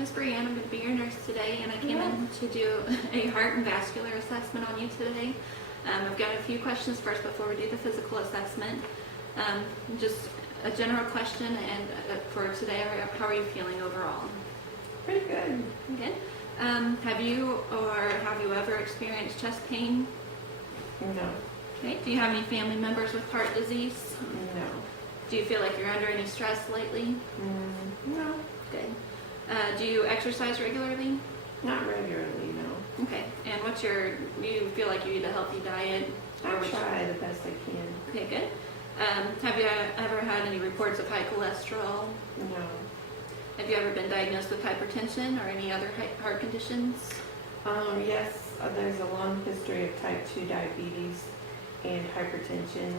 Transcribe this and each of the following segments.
name is Brianne. I'm going to be your nurse today, and I came in to do a heart and vascular assessment on you today. I've got a few questions first before we do the physical assessment. Just a general question, and for today, how are you feeling overall? Pretty good. Good. Have you ever experienced chest pain? No. Okay. Do you have any family members with heart disease? No. Do you feel like you're under any stress lately? No. Good. Do you exercise regularly? Not regularly, no. Okay. And do you feel like you eat a healthy diet? I try the best I can. Okay, good. Have you ever had any reports of high cholesterol? No. Have you ever been diagnosed with hypertension or any other heart conditions? Yes, there's a long history of type 2 diabetes and hypertension.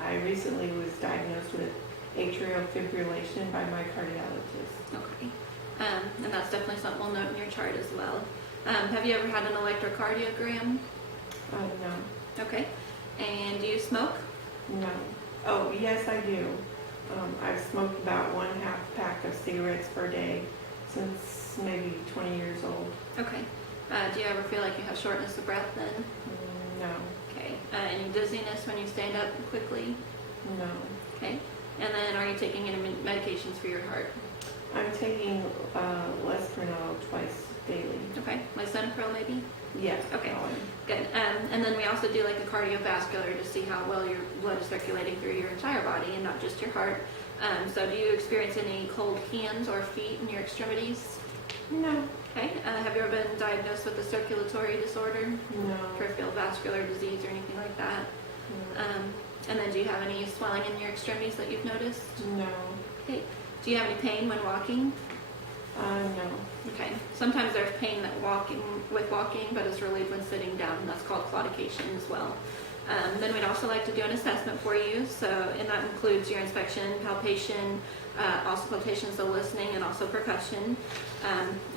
I recently was diagnosed with atrial fibrillation by my cardiologist. Okay. And that's definitely something we'll note in your chart as well. Have you ever had an electrocardiogram? No. Okay. And do you smoke? No. Oh, yes, I do. I've smoked about 1/2 pack of cigarettes per day since maybe 20 years old. Okay. Do you ever feel like you have shortness of breath then? No. Okay. Any dizziness when you stand up quickly? No. Okay. And then are you taking any medications for your heart? I'm taking Lesperno twice daily. Okay. Lisinopril maybe? Yeah. Okay. Good. And then we also do like a cardiovascular to see how well your blood is circulating through your entire body and not just your heart. So do you experience any cold hands or feet in your extremities? No. Okay. Have you ever been diagnosed with a circulatory disorder? No. Peripheral vascular disease or anything like that? No. And then do you have any swelling in your extremities that you've noticed? No. Okay. Do you have any pain when walking? No. Okay. Sometimes there's pain with walking, but it's relieved when sitting down. That's called claudication as well. Then we'd also like to do an assessment for you. And that includes your inspection, palpation, auscultation, so listening, and also percussion.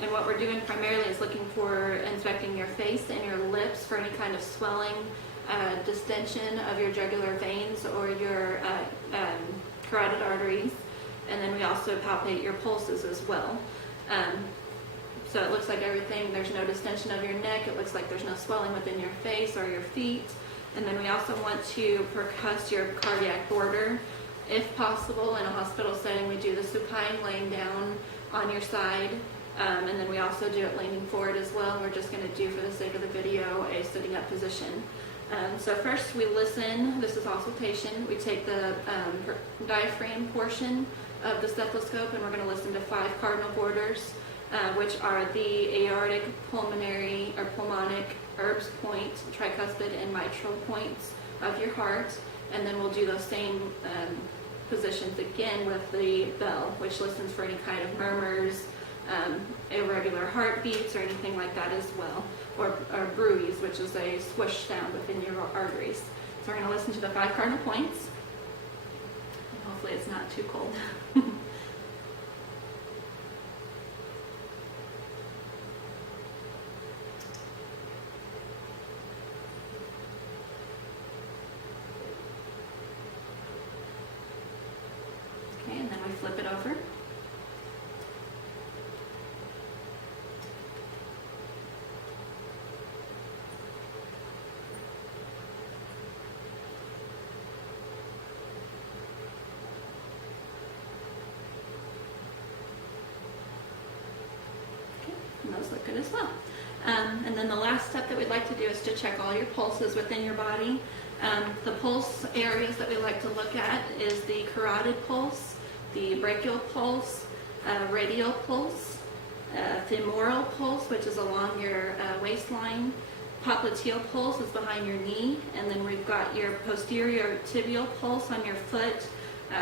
And what we're doing primarily is looking for inspecting your face and your lips for any kind of swelling, distension of your jugular veins or your carotid arteries. And then we also palpate your pulses as well. So it looks like everything, there's no distension of your neck, it looks like there's no swelling within your face or your feet. And then we also want to percuss your cardiac border. If possible, in a hospital setting, we do the supine laying down on your side. And then we also do it leaning forward as well. We're just going to do, for the sake of the video, a sitting up position. So first we listen, this is auscultation. We take the diaphragm portion of the stethoscope and we're going to listen to 5 cardinal borders, which are the aortic, pulmonary, or pulmonic, Erb's point, tricuspid, and mitral points of your heart. And then we'll do those same positions again with the bell, which listens for any kind of murmurs, irregular heartbeats, or anything like that as well. Or bruise, which is a swish sound within your arteries. So we're going to listen to the 5 cardinal points. And hopefully it's not too cold. Okay, and then we flip it over. And those look good as well. And then the last step that we'd like to do is to check all your pulses within your body. The pulse areas that we like to look at is the carotid pulse, the brachial pulse, radial pulse, femoral pulse, which is along your waistline, popliteal pulse is behind your knee, and then we've got your posterior tibial pulse on your foot,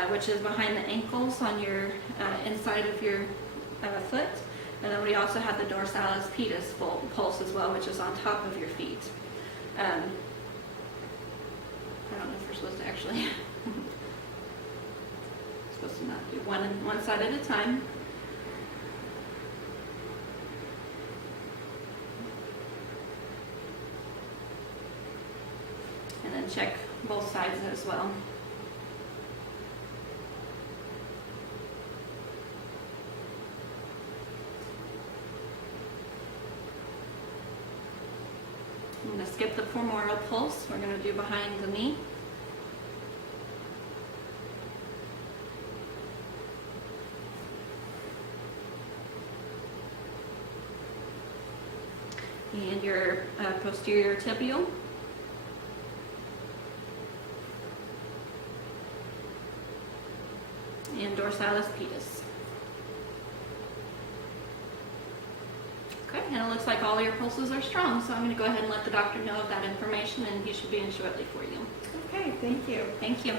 which is behind the ankles on your inside of your foot. And then we also have the dorsalis pedis pulse as well, which is on top of your feet. I don't know if we're supposed to actually, supposed to not do one side at a time. And then check both sides as well. skip the femoral pulse. We're going to do behind the knee. And your posterior tibial. And dorsalis pedis. Okay, and it looks like all your pulses are strong, so I'm going to go ahead and let the doctor know of that information, and he should be in shortly for you. Okay, thank you. Thank you.